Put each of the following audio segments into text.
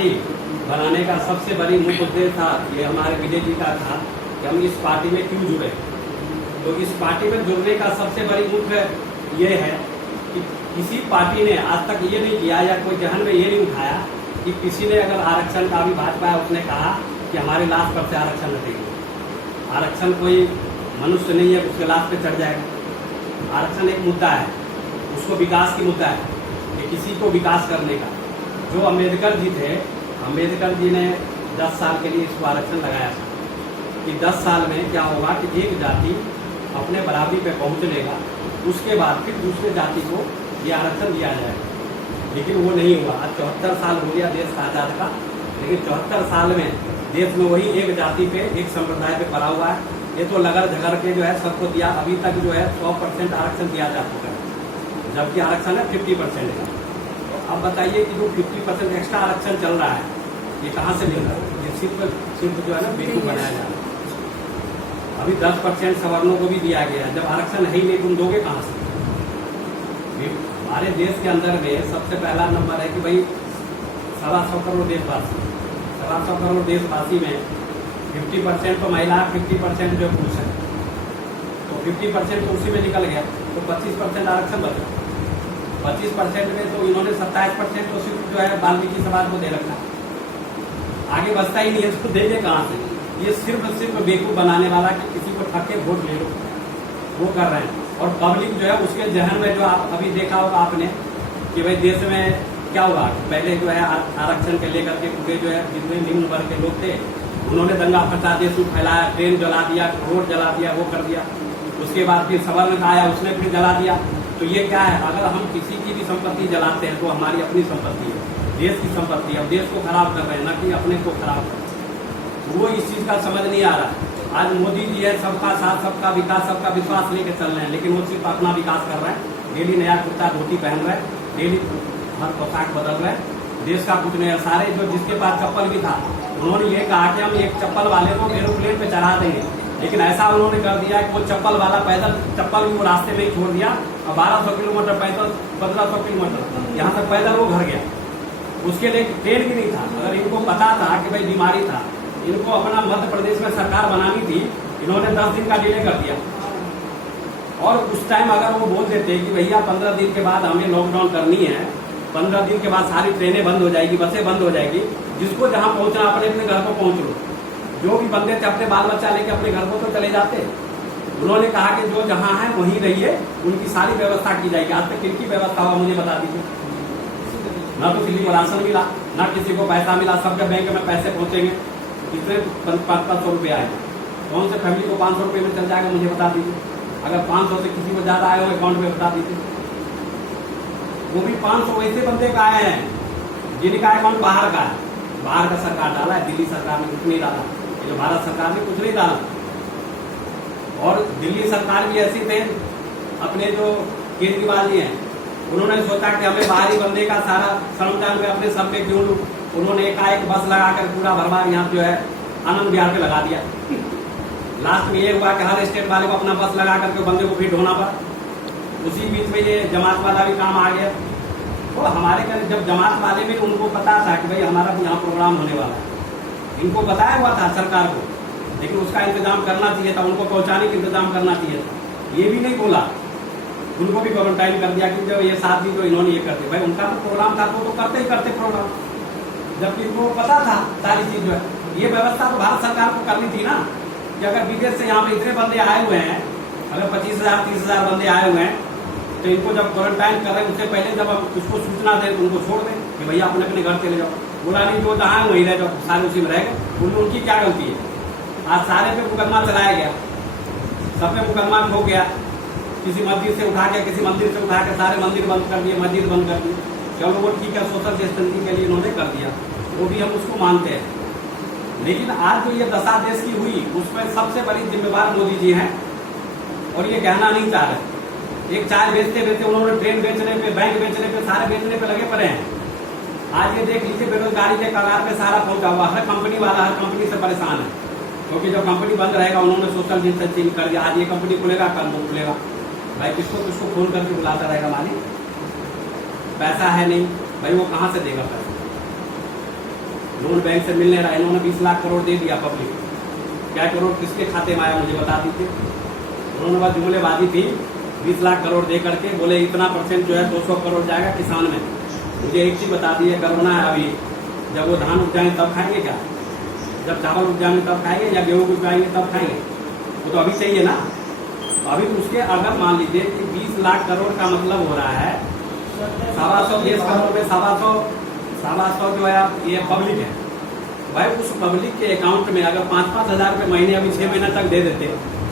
Party बनाने का सबसे बड़ी मुख्य उद्देश्य था, ये हमारे विजय जी का था कि हम इस पार्टी में क्यों जुड़े। तो इस पार्टी में जुड़ने का सबसे बड़ी मुख्य ये है कि किसी पार्टी ने आज तक ये नहीं किया या कोई जहन में ये नहीं उठाया कि किसी ने अगर आरक्षण का भी भाजपा है, उसने कहा कि हमारे लाश पर से आरक्षण हटेगी। आरक्षण कोई मनुष्य नहीं है उसके लाश पे चढ़ जाएगा। आरक्षण एक मुद्दा है, उसको विकास की मुद्दा है कि किसी को विकास करने का। जो अम्बेडकर जी थे, अम्बेडकर जी ने 10 साल के लिए इसको आरक्षण लगाया था कि 10 साल में क्या होगा कि एक जाति अपने बराबरी पे पहुंच लेगा, उसके बाद फिर दूसरे जाति को ये आरक्षण दिया जाएगा। लेकिन वो नहीं हुआ। आज 74 साल हो गया देश का आज़ाद का, लेकिन 74 साल में देश में वही एक जाति पे, एक संप्रदाय पे पड़ा हुआ है। ये तो लगड़ झगड़ के जो है सबको दिया, अभी तक जो है 100% आरक्षण दिया जा चुका है, जबकि आरक्षण है 50% का। तो अब बताइए कि जो 50% एक्स्ट्रा आरक्षण चल रहा है, ये कहाँ से मिल रहा है? ये सिर्फ जो है ना बेवकूफ बनाया जा रहा है। अभी 10% सवर्णों को भी दिया गया है, जब आरक्षण है ही नहीं, तुम दोगे कहाँ से? हमारे देश के अंदर में सबसे पहला नंबर है कि भाई 125 करोड़ देशवासी, 125 करोड़ देशवासी में 50% तो महिला, 50% जो पुरुष है, तो 50% तो उसी में निकल गया, तो 25% आरक्षण बचा। 25% में तो इन्होंने 27% तो सिर्फ जो है वाल्मीकि समाज को दे रखा, आगे बचता ही नहीं है, उसको देंगे कहाँ से? ये सिर्फ बेवकूफ बनाने वाला कि किसी को ठग के वोट ले लो, वो कर रहे हैं। और पब्लिक जो है उसके जहन में जो आप अभी देखा होगा आपने कि भाई देश में क्या हुआ, पहले जो है आरक्षण के लेकर के पूरे जो है जितने निम्न वर्ग के लोग थे, उन्होंने दंगा फसाद देश फैलाया, ट्रेन जला दिया, रोड जला दिया, वो कर दिया। उसके बाद फिर सवर्ण का आया, उसने फिर जला दिया। तो ये क्या है, अगर हम किसी की भी संपत्ति जलाते हैं तो हमारी अपनी संपत्ति है, देश की संपत्ति है, देश को खराब कर रहे हैं, न कि अपने को खराब कर रहे हैं। वो इस चीज का समझ नहीं आ रहा है। आज मोदी जी है सबका साथ, सबका विकास, सबका विश्वास लेके चल रहे हैं, लेकिन वो सिर्फ अपना विकास कर रहे हैं। डेली नया कुर्ता धोती पहन रहे हैं, डेली हर पोशाक बदल रहे हैं, देश का कुछ नहीं है। सारे जो जिसके पास चप्पल भी था, उन्होंने ये कहा कि हम एक चप्पल वाले को एरोप्लेन पे चढ़ा देंगे, लेकिन ऐसा उन्होंने कर दिया कि वो चप्पल वाला पैदल चप्पल भी वो रास्ते में ही छोड़ दिया, और 1200 किलोमीटर पैदल, 1500 किलोमीटर यहाँ तक पैदल वो घर गया। उसके लिए ट्रेन भी नहीं था। अगर इनको पता था कि भाई बीमारी था, इनको अपना मध्य प्रदेश में सरकार बनानी थी, इन्होंने 10 दिन का डिले कर दिया। और उस टाइम अगर वो बोल देते कि भैया 15 दिन के बाद हमें लॉकडाउन करनी है, 15 दिन के बाद सारी ट्रेनें बंद हो जाएगी, बसें बंद हो जाएगी, जिसको जहां पहुंचना अपने अपने घर को पहुंच लो। जो भी बंदे थे अपने बाल बच्चा लेके अपने घर को तो चले जाते। उन्होंने कहा कि जो जहां है वहीं रहिए, उनकी सारी व्यवस्था की जाएगी। आज तक किनकी व्यवस्था हुआ मुझे बता दीजिए। न तो किसी को राशन मिला, न किसी को पैसा मिला, सबके बैंक में पैसे पहुंचेंगे, कितने 500 रुपये आएगा। कौन से फैमिली को 500 रुपये में चल जाएगा मुझे बता दीजिए। अगर 500 से किसी को ज्यादा आए हो अकाउंट में बता दीजिए। वो भी 500 वैसे बंदे का आए हैं जिनका अकाउंट बाहर का है, बाहर का सरकार डाला है, दिल्ली सरकार ने कुछ नहीं डाला, जो भारत सरकार ने कुछ नहीं डाला। और दिल्ली सरकार भी ऐसी थे, अपने जो केजरीवाल जी हैं, उन्होंने सोचा कि हमें बाहरी बंदे का सारा श्रमदान में अपने सब पे क्यों लूं। उन्होंने एकाएक बस लगाकर पूरा भरमार यहाँ जो है आनंद विहार पे लगा दिया। लास्ट में ये हुआ कि हर स्टेट वाले को अपना बस लगा करके बंदे को फिर ढोना पड़ा। उसी बीच में ये जमात वाला भी काम आ गया। तो हमारे घर जब जमात वाले में उनको पता था कि भाई हमारा यहाँ प्रोग्राम होने वाला है, इनको बताया हुआ था सरकार को, लेकिन उसका इंतजाम करना चाहिए था, उनको पहुंचाने का इंतजाम करना चाहिए था। ये भी नहीं बोला, उनको भी क्वारंटाइन कर दिया कि जब ये 7 दिन जो इन्होंने ये करते, भाई उनका तो प्रोग्राम था तो करते ही करते प्रोग्राम, जबकि इनको पता था सारी चीज जो है। ये व्यवस्था तो भारत सरकार को करनी थी ना, कि अगर विदेश से यहाँ पे इतने बंदे आए हुए हैं, अगर 25,000 30,000 बंदे आए हुए हैं, तो इनको जब क्वारंटाइन कर रहे हैं उससे पहले जब हम उसको सूचना दें तो उनको छोड़ दें कि भैया अपने अपने घर चले जाओ। बोला नहीं, जो जहाँ वहीं रह जाओ, सारे उसी में रह गए। उनकी क्या गलती है? आज सारे पे मुकदमा चलाया गया, सब पे मुकदमा हो गया। किसी मस्जिद से उठा के, किसी मंदिर से उठा के सारे मंदिर बंद कर दिए, मस्जिद बंद कर दी। चलो वो ठीक है, सोशल डिस्टेंसिंग के लिए इन्होंने कर दिया, वो भी हम उसको मानते हैं। लेकिन आज जो ये दशा देश की हुई, उसमें सबसे बड़ी जिम्मेवार मोदी जी हैं, और ये कहना नहीं चाह रहे। एक चाय बेचते बेचते उन्होंने ट्रेन बेचने पे, बैंक बेचने पे, सारे बेचने पे लगे पड़े हैं। आज ये देख लीजिए बेरोजगारी के कगार पे सारा पहुंचा हुआ, हर कंपनी वाला हर कंपनी से परेशान है, क्योंकि जब कंपनी बंद रहेगा उन्होंने सोशल डिस्टेंसिंग कर दिया। आज ये कंपनी खुलेगा, कल वो खुलेगा, भाई किसको किसको फोन करके बुलाता रहेगा मालिक। पैसा है नहीं भाई, वो कहाँ से देगा पैसा? लोन बैंक से मिलने रहा, इन्होंने 20 लाख करोड़ दे दिया पब्लिक। क्या करोड़ किसके खाते में आया मुझे बता दीजिए। उन्होंने बस जुमलेबाजी थी, 20 लाख करोड़ दे करके बोले इतना परसेंट जो है 200 करोड़ जाएगा किसान में। मुझे एक चीज बता दी है, कोरोना है अभी, जब वो धान उपजाएंगे तब खाएंगे क्या? जब चावल उपजाएंगे तब खाएंगे या गेहूँ उपजाएंगे तब खाएंगे? वो तो अभी चाहिए ना। अभी तो उसके अगर मान लीजिए कि 20 लाख करोड़ का मतलब हो रहा है 125 देश करोड़ में 125 जो है ये पब्लिक है। भाई उस पब्लिक के अकाउंट में अगर 5-5 हजार रुपये महीने अभी 6 महीने तक दे देते,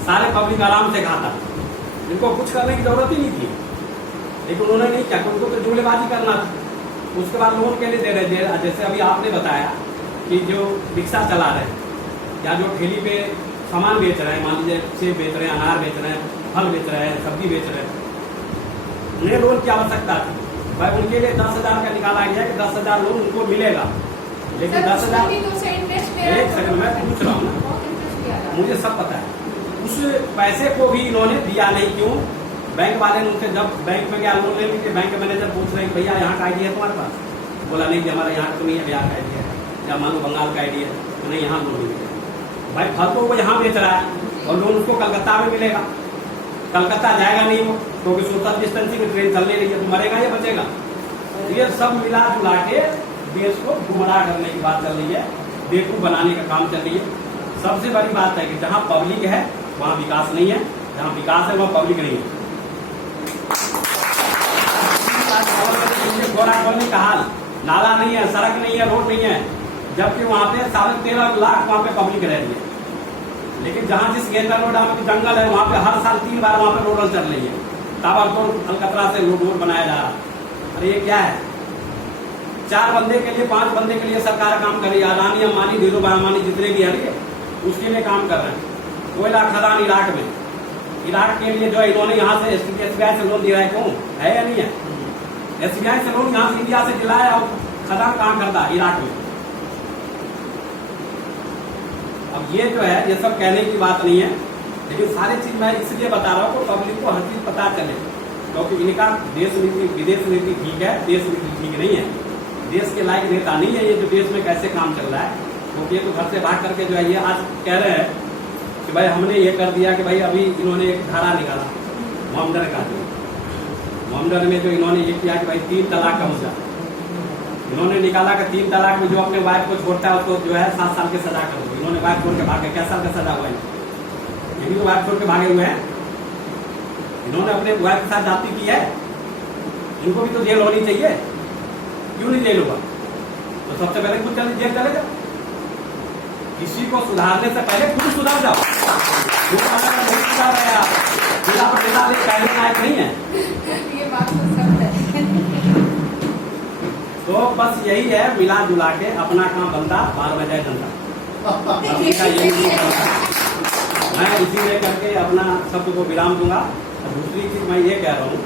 सारे पब्लिक आराम से खाता, इनको कुछ करने की जरूरत ही नहीं थी। लेकिन उन्होंने नहीं किया, उनको तो जुमलेबाजी करना था। उसके बाद लोन के लिए दे रहे थे। जैसे अभी आपने बताया कि जो रिक्शा चला रहे हैं या जो ठेली पे सामान बेच रहे हैं, मान लीजिए सेब बेच रहे हैं, अनार बेच रहे हैं, फल बेच रहे हैं, सब्जी बेच रहे हैं, उन्हें लोन की आवश्यकता थी। भाई उनके लिए 10,000 का निकाला गया कि 10,000 लोन उनको मिलेगा। लेकिन 10,000 एक सेकंड में पूछ रहा हूँ ना, मुझे सब पता है। उस पैसे को भी इन्होंने दिया नहीं। क्यों? बैंक वाले ने उनसे जब बैंक में गया लोन लेने के, बैंक मैनेजर पूछ रहे हैं भैया यहाँ का आईडी है तुम्हारे पास? बोला नहीं कि हमारा यहाँ तो नहीं है, बिहार का आईडी है या मानो बंगाल का आईडी है, तो नहीं यहाँ लोन नहीं मिलेगा। भाई फल तो वो यहाँ बेच रहा है और लोन उसको कलकत्ता में मिलेगा। कलकत्ता जाएगा नहीं वो, क्योंकि सोशल डिस्टेंसिंग में ट्रेन चलने रही है, तो मरेगा या बचेगा? ये सब मिला जुला के देश को गुमराह करने की बात चल रही है, बेवकूफ बनाने का काम चल रही है। सबसे बड़ी बात है कि जहाँ पब्लिक है वहाँ विकास नहीं है, जहाँ विकास है वहाँ पब्लिक नहीं है। गोरा कॉलोनी का हाल, नाला नहीं है, सड़क नहीं है, रोड नहीं है, जबकि वहाँ पे 13.5 लाख वहाँ पे पब्लिक रह रही है। लेकिन जहाँ जिस गेंदा रोड में जंगल है वहाँ पे हर साल 3 बार वहाँ पे रोड चल रही है, ताबड़तोड़ अलकतरा से रोड बनाया जा रहा है। अरे ये क्या है? 4 बंदे के लिए 5 बंदे के लिए सरकार काम कर रही है। अदानी, अंबानी, धीरूभाई अंबानी जितने भी है उसके लिए काम कर रहे हैं। कोयला खदान इराक में, इराक के लिए जो है इन्होंने यहाँ से SBI से लोन दिया है। क्यों है या नहीं है? SBI से लोन यहाँ से इंडिया से दिलाया और खदान कहाँ करता है? इराक में। अब ये जो है ये सब कहने की बात नहीं है, लेकिन सारी चीज मैं इसलिए बता रहा हूँ कि पब्लिक को हर चीज पता चले। क्योंकि इनका देश नीति विदेश नीति ठीक है, देश नीति ठीक नहीं है। देश के लायक नेता नहीं है ये जो देश में कैसे काम चल रहा है। क्योंकि ये तो घर से भाग करके जो है ये आज कह रहे हैं कि भाई हमने ये कर दिया कि भाई अभी इन्होंने एक धारा निकाला मोहम्मदन का, मोहम्मदन में जो इन्होंने ये किया कि भाई 3 तलाक का मुद्दा इन्होंने निकाला कि 3 तलाक में जो अपने वाइफ को छोड़ता है उसको जो है 7 साल की सजा कर दो। इन्होंने वाइफ छोड़ के भागे, क्या साल का सजा हुआ है? ये भी तो वाइफ छोड़ के भागे हुए हैं। इन्होंने अपने वाइफ के साथ जाति की है, इनको भी तो जेल होनी चाहिए। क्यों नहीं जेल हुआ? तो सबसे पहले खुद जेल चले जाओ। किसी को सुधारने से पहले खुद सुधार जाओ। नहीं सुधार रहे आप, जिला प्रतिनिधि पहले नायक नहीं है। ये बात तो सब है। तो बस यही है, मिला जुला के अपना काम बनता, बाहर में जाए जनता। मैं इसी में करके अपना शब्द को विराम दूंगा। और दूसरी चीज मैं ये कह रहा हूँ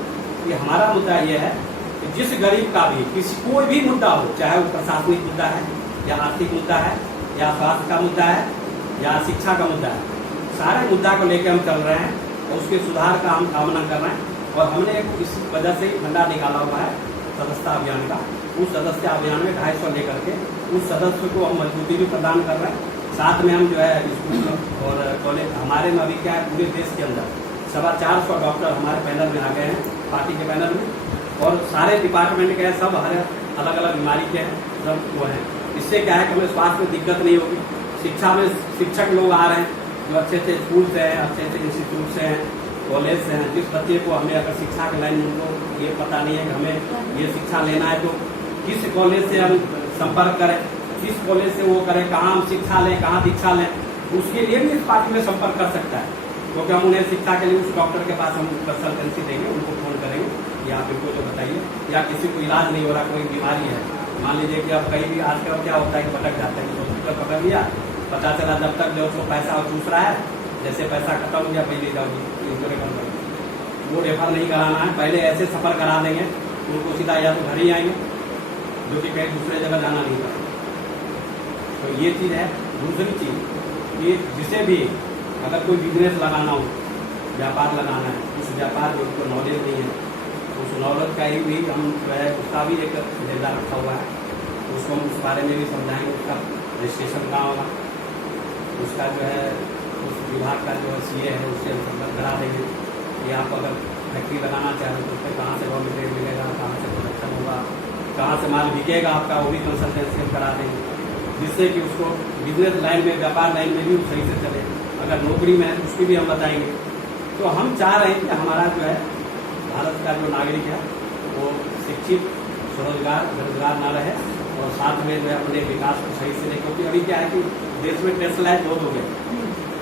कि हमारा मुद्दा ये है कि जिस गरीब का भी किसी कोई भी मुद्दा हो, चाहे वो प्रशासनिक मुद्दा है या आर्थिक मुद्दा है या स्वास्थ्य का मुद्दा है या शिक्षा का मुद्दा है, सारे मुद्दा को लेकर हम चल रहे हैं और उसके सुधार का हम कामना कर रहे हैं। और हमने इस वजह से फंडा निकाला हुआ है सदस्यता अभियान का। उस सदस्यता अभियान में 250 लेकर के उस सदस्य को हम मजबूती भी प्रदान कर रहे हैं। साथ में हम जो है स्कूल और कॉलेज, हमारे में अभी क्या है पूरे देश के अंदर 450 डॉक्टर हमारे पैनल में आ गए हैं, पार्टी के पैनल में। और सारे डिपार्टमेंट के सब हर अलग अलग बीमारी के हैं, सब वो हैं। इससे क्या है कि हमें स्वास्थ्य में दिक्कत नहीं होगी। शिक्षा में शिक्षक लोग आ रहे हैं जो अच्छे अच्छे स्कूल से हैं, अच्छे अच्छे इंस्टीट्यूट से हैं, कॉलेज से हैं। जिस बच्चे को हमें अगर शिक्षा के लाइन में उनको ये पता नहीं है कि हमें ये शिक्षा लेना है, तो किस कॉलेज से हम संपर्क करें, किस कॉलेज से वो करें, कहाँ हम शिक्षा लें, कहाँ दीक्षा लें, उसके लिए भी इस पार्टी में संपर्क कर सकता है। क्योंकि हम उन्हें शिक्षा के लिए उस डॉक्टर के पास हम कंसल्टेंसी देंगे, उनको फोन करेंगे या आप इनको जो बताइए, या किसी को इलाज नहीं हो रहा, कोई बीमारी है, मान लीजिए कि अब कहीं भी आजकल क्या होता है कि भटक जाते हैं, हॉस्पिटल पकड़ लिया, पता चला जब तक जो उसको पैसा चूस रहा है, जैसे पैसा खत्म हो गया पहले जाओ इंश्योरेंस, वो रेफर नहीं कराना है, पहले ऐसे सफर करा देंगे उनको सीधा या तो घर ही आएंगे, जो कि कहीं दूसरे जगह जाना नहीं पड़ेगा। तो ये चीज़ है। दूसरी चीज़ कि जिसे भी अगर कोई बिजनेस लगाना हो, व्यापार लगाना है, उस व्यापार में उनको नॉलेज नहीं है, उस नॉलेज का ही भी हम जो है उसका भी एक एजेंडा रखा हुआ है। उसको हम उस बारे में भी समझाएंगे, उसका रजिस्ट्रेशन कहाँ होगा, उसका जो है उस विभाग का जो CA है उससे हम संपर्क करा देंगे कि आप अगर फैक्ट्री लगाना चाह रहे हो तो उसमें कहाँ से रॉ मटेरियल मिलेगा, कहाँ से प्रोडक्शन होगा, कहाँ से माल बिकेगा आपका, वो भी कंसल्टेंसी हम करा देंगे, जिससे कि उसको बिजनेस लाइन में, व्यापार लाइन में भी वो सही से चले। अगर नौकरी में है तो उसकी भी हम बताएंगे। तो हम चाह रहे हैं कि हमारा जो है भारत का जो नागरिक है वो शिक्षित, स्वरोजगार, बेरोजगार ना रहे और साथ में जो है अपने विकास को सही से ले, क्योंकि अभी क्या है कि देश में टेंशन लाइट बहुत हो गए,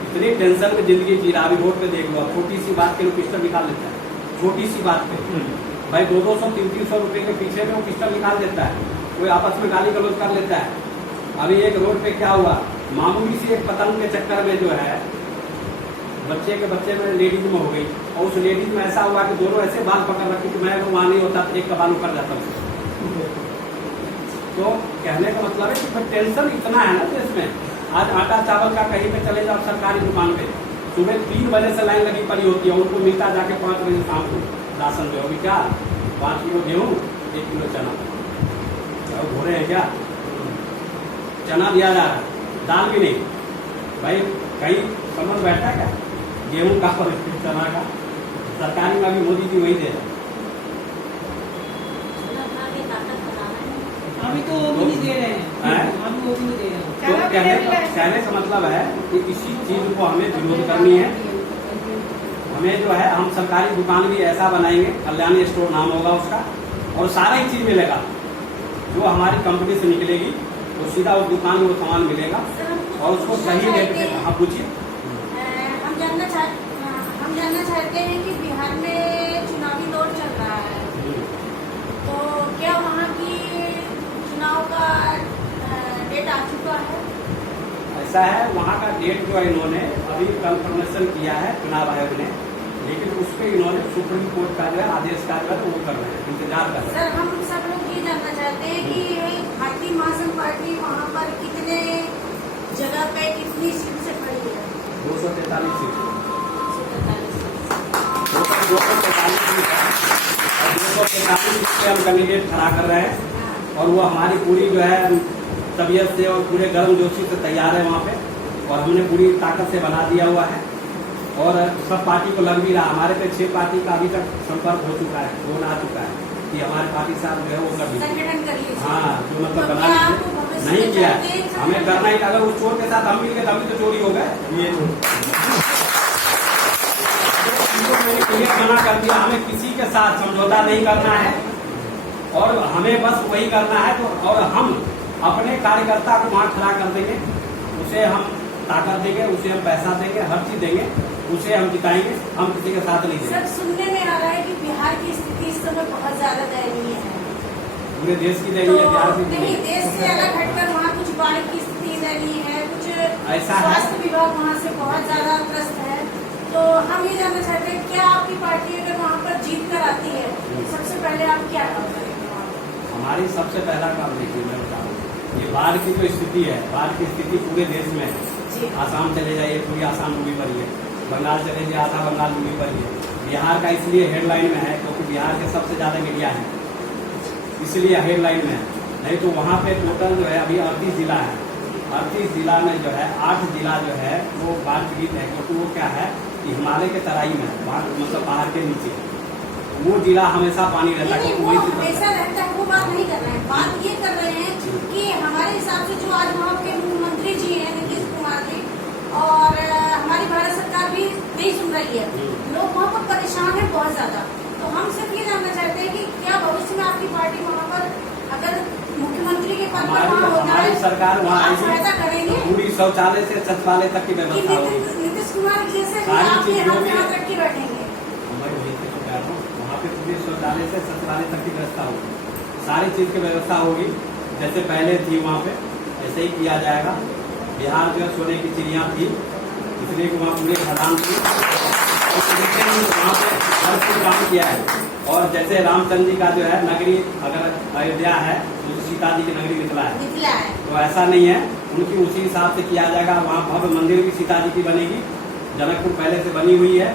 इतनी टेंशन में जिंदगी जी रहा। अभी रोड पे देख लो, छोटी सी बात के लोग पिस्टल निकाल लेता है, छोटी सी बात पे भाई 200-200, 300-300 रुपए के पीछे में वो पिस्टल निकाल देता है, कोई आपस में गाली गलौज कर लेता है। अभी एक रोड पे क्या हुआ, मामूली सी एक पतंग के चक्कर में जो है बच्चे के बच्चे में लेडीज में हो गई, और उस लेडीज में ऐसा हुआ कि दोनों ऐसे बाल पकड़ रखी कि मैं अगर वहां नहीं होता तो एक का बाल ऊपर जाता हूँ। तो कहने का मतलब है कि टेंशन इतना है ना देश में। आज आटा चावल का कहीं पे चले जाओ सरकारी दुकान पे, सुबह 3 बजे से लाइन लगी पड़ी होती है, उनको मिलता जाके 5 बजे शाम को राशन जो अभी क्या 5 किलो गेहूँ, 1 किलो चना, हो रहे हैं क्या, चना दिया जा रहा है, दाल भी नहीं। भाई कहीं समझ बैठा है क्या गेहूं का और चना का? सरकारी में अभी मोदी जी वही दे रहे हैं। अभी तो वो भी नहीं दे रहे हैं, अभी वो भी नहीं दे रहे हैं। तो कहने का मतलब है कि इसी चीज को हमें विरोध करनी है। हमें जो है हम सरकारी दुकान भी ऐसा बनाएंगे, कल्याणी स्टोर नाम होगा उसका, और सारा ही चीज मिलेगा जो हमारी कंपनी से निकलेगी, तो सीधा उस दुकान में वो सामान मिलेगा और उसको सही रेट पे। हाँ पूछिए। हम जानना चाहते हैं कि बिहार में चुनावी दौर चल रहा है, तो क्या वहाँ की चुनाव का डेट आ चुका है? ऐसा है, वहाँ का डेट जो है इन्होंने अभी कंफर्मेशन किया है चुनाव आयोग ने, लेकिन उस पर इन्होंने सुप्रीम कोर्ट का जो है आदेश का जो है वो कर रहे हैं, इंतजार कर रहे हैं। सर हम सब लोग ये जानना चाहते हैं कि भारतीय महाजन पार्टी वहाँ पर कितने जगह पे कितनी सीट से खड़ी है? 243 सीट, 243 सीट पे हम कैंडिडेट खड़ा कर रहे हैं, और वो हमारी पूरी जो है तबीयत से और पूरे गर्मजोशी से तैयार है वहाँ पे, और हमने पूरी ताकत से बना दिया हुआ है, और सब पार्टी को लग भी रहा। हमारे पे 6 पार्टी का अभी तक संपर्क हो चुका है, फोन आ चुका है कि हमारे पार्टी साहब जो है वो कर दीजिए। हाँ, जो मतलब बना लीजिए, नहीं किया हमें करना ही। अगर उस चोर के साथ हम मिल गए तभी तो चोरी हो गए। ये मैंने क्लियर मना कर दिया, हमें किसी के साथ समझौता नहीं करना है, और हमें बस वही करना है। तो और हम अपने कार्यकर्ता को वहाँ खड़ा कर देंगे, उसे हम ताकत देंगे, उसे हम पैसा देंगे, हर चीज देंगे, उसे हम जिताएंगे, हम किसी के साथ नहीं देंगे। सर सुनने में आ रहा है कि बिहार की स्थिति इस समय बहुत ज्यादा दयनीय है। पूरे देश की दयनीय है, बिहार की नहीं, देश से अलग हटकर वहाँ कुछ बाढ़ की स्थिति दयनीय है, कुछ ऐसा है। स्वास्थ्य विभाग वहाँ से बहुत ज्यादा त्रस्त है। तो हम ये जानना चाहते हैं, क्या आपकी पार्टी अगर वहाँ पर जीत कर आती है, सबसे पहले आप क्या काम करेंगे? हमारी सबसे पहला काम देखिए, मैं बता रहा हूँ, ये बाढ़ की जो स्थिति है, बाढ़ की स्थिति पूरे देश में है। आसाम चले जाइए, पूरी आसाम डूबी पड़ी है, बंगाल चले जाइए, आधा बंगाल डूबी पड़ी है। बिहार का इसलिए हेडलाइन में है क्योंकि बिहार के सबसे ज्यादा मीडिया है, इसलिए हेडलाइन में है। नहीं तो वहाँ पे टोटल जो है अभी 38 जिला है, 38 जिला में जो है 8 जिला जो है वो बाढ़ पीड़ित है, क्योंकि वो क्या है कि हिमालय के तराई में है, बाढ़ मतलब पहाड़ के नीचे वो जिला हमेशा पानी रहता है। वो हमेशा रहता है, वो बात नहीं कर रहे हैं। बात ये कर रहे हैं कि हमारे हिसाब से जो आज वहाँ के मुख्यमंत्री जी हैं नीतीश कुमार जी, और हमारी भारत सरकार भी नहीं सुन रही है, लोग वहाँ पर परेशान है बहुत ज्यादा। तो हम सिर्फ ये जानना चाहते हैं कि क्या भविष्य में आपकी पार्टी वहाँ पर अगर मुख्यमंत्री के पद पर वहाँ होता है, सरकार वहाँ सहायता करेंगे? पूरी शौचालय से छतवालय तक की व्यवस्था होगी। नीतीश कुमार जैसे आप यहाँ तक की बैठेंगे, वहाँ पे पूरे शौचालय से छतवालय तक की व्यवस्था होगी, सारी चीज की व्यवस्था होगी जैसे पहले थी वहाँ पे, ऐसे ही किया जाएगा। बिहार जो है सोने की चिड़िया थी, इसलिए वहाँ पूरे खदान थी, वहाँ पे हर चीज काम किया है। और जैसे रामचंद्र जी का जो है नगरी अगर अयोध्या है तो सीता जी की नगरी निकला है, तो ऐसा नहीं है, उनकी उसी हिसाब से किया जाएगा। वहाँ भव्य मंदिर भी सीता जी की बनेगी, जनकपुर पहले से बनी हुई है,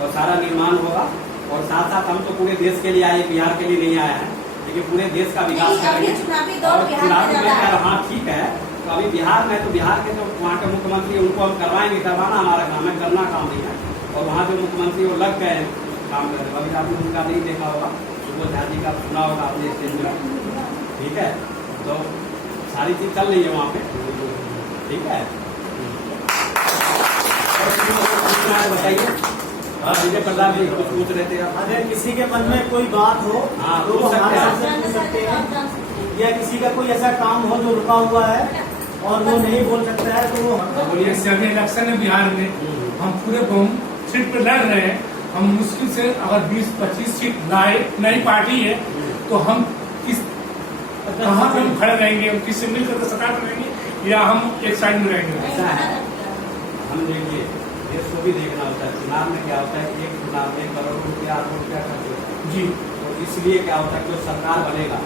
और सारा निर्माण होगा। और साथ साथ हम तो पूरे देश के लिए आए, बिहार के लिए नहीं आए हैं, लेकिन पूरे देश का विकास नहीं, अभी करेंगे। चुनावी दौर और बिहार में चुनावी में ज्यादा है। हाँ ठीक है, तो अभी बिहार में तो बिहार के जो वहाँ के मुख्यमंत्री उनको हम करवाएंगे, करवाना हमारा काम है, करना काम नहीं है। और वहाँ जो मुख्यमंत्री वो लग गए हैं काम करने, अभी आपने उनका नहीं देखा होगा, सुबोध झा जी का सुना होगा आपने स्टेज में, ठीक है। तो सारी चीज चल रही है वहाँ पे, ठीक है। बताइए, हाँ विजय प्रताप जी कुछ पूछ रहे थे आप। अगर किसी के मन में कोई बात हो हाँ, तो वो पूछ सकते हमारे हैं। साथ पूछ सकते हैं, या किसी का कोई ऐसा काम हो जो रुका हुआ है और वो नहीं बोल सकता है तो वो बोलिए सभी इलेक्शन है बिहार में, हम पूरे बहु सीट पर लड़ रहे हैं। हम मुश्किल से अगर 20-25 सीट लाए, नई पार्टी है तो हम किस कहाँ पे हम खड़े रहेंगे, हम किससे मिलकर सरकार करेंगे या हम एक साइड में रहेंगे। ऐसा है, हम देखिए देश को भी देखना होता है। चुनाव में क्या होता है, एक चुनाव में करोड़ों रुपया खर्च होता है जी तो इसलिए क्या होता है, जो सरकार बनेगा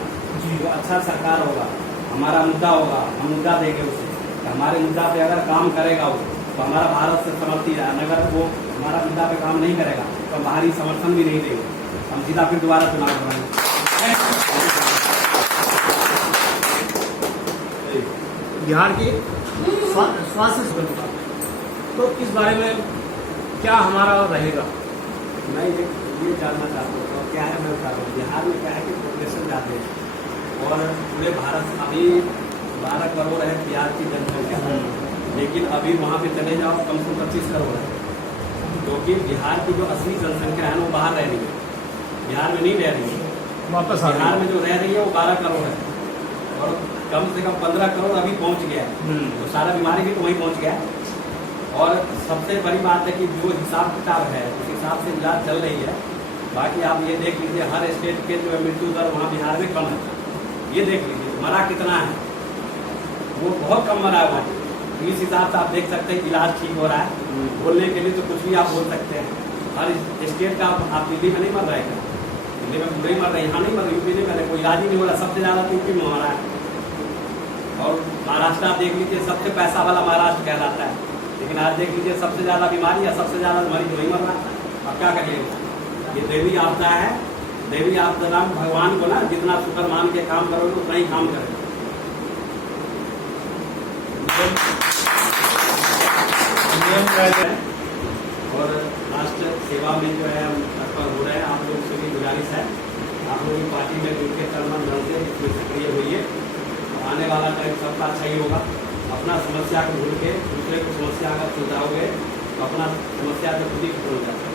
जी जो अच्छा सरकार होगा, हमारा मुद्दा होगा, हम मुद्दा देंगे उसे, तो हमारे मुद्दा पे अगर काम करेगा वो तो हमारा भारत से समर्थी है। अगर वो हमारा मुद्दा पे काम नहीं करेगा तो हम बाहरी समर्थन भी नहीं देंगे, हम सीधा फिर दोबारा चुनाव कराएंगे। बिहार की स्वास्थ्य सुविधा, तो इस बारे में क्या हमारा रहेगा? मैं ये जानना चाहता हूँ और क्या है, मैं बता रहा हूँ बिहार में क्या है कि पॉपुलेशन ज़्यादा है और पूरे भारत में अभी 12 करोड़ है बिहार की जनसंख्या, लेकिन अभी वहाँ पे चले जाओ कम से कम 25 करोड़ है, क्योंकि बिहार की जो असली जनसंख्या है वो बाहर रह रही है, बिहार में नहीं रह रही है। वापस आ बिहार में जो रह रही है वो 12 करोड़ है और कम से कम 15 करोड़ अभी पहुँच गया है, तो सारा बीमारी भी तो वहीं पहुँच गया है। और सबसे बड़ी बात है कि जो हिसाब किताब है उस हिसाब से इलाज चल रही है। बाकी आप ये देख लीजिए हर स्टेट के जो मृत्यु दर वहाँ बिहार में कम है, ये देख लीजिए मरा कितना है, वो बहुत कम मरा हुआ है। इस हिसाब से आप देख सकते हैं इलाज ठीक हो रहा है। बोलने के लिए तो कुछ भी आप बोल सकते हैं, हर स्टेट का आप दिल्ली में नहीं मर रहे हैं, दिल्ली में पूरे मर रहे हैं, यहाँ नहीं मर रहे, यूपी नहीं मर रहे, कोई इलाज ही नहीं हो रहा, सबसे ज़्यादा यूपी में मरा है। और महाराष्ट्र आप देख लीजिए सबसे पैसा वाला महाराष्ट्र कहलाता है, लेकिन आज देख लीजिए सबसे ज़्यादा बीमारी या सबसे ज़्यादा मरीज वही मर रहा है। अब क्या करिएगा, ये देवी आपदा है, देवी आपदा नाम भगवान को ना जितना शुक्र मान के काम करोगे उतना ही काम करेगा। और राष्ट्र सेवा में जो है हम तत्पर हो रहे हैं। आप लोग से भी गुजारिश है, आप लोग की पार्टी में जुड़ के कर्मठ ढंग से इसमें सक्रिय होइए, आने वाला टाइम सबका अच्छा ही होगा। अपना समस्या को भूल के दूसरे को समस्या अगर सुलझाओगे तो अपना समस्या तो खुद ही खत्म हो जाता है।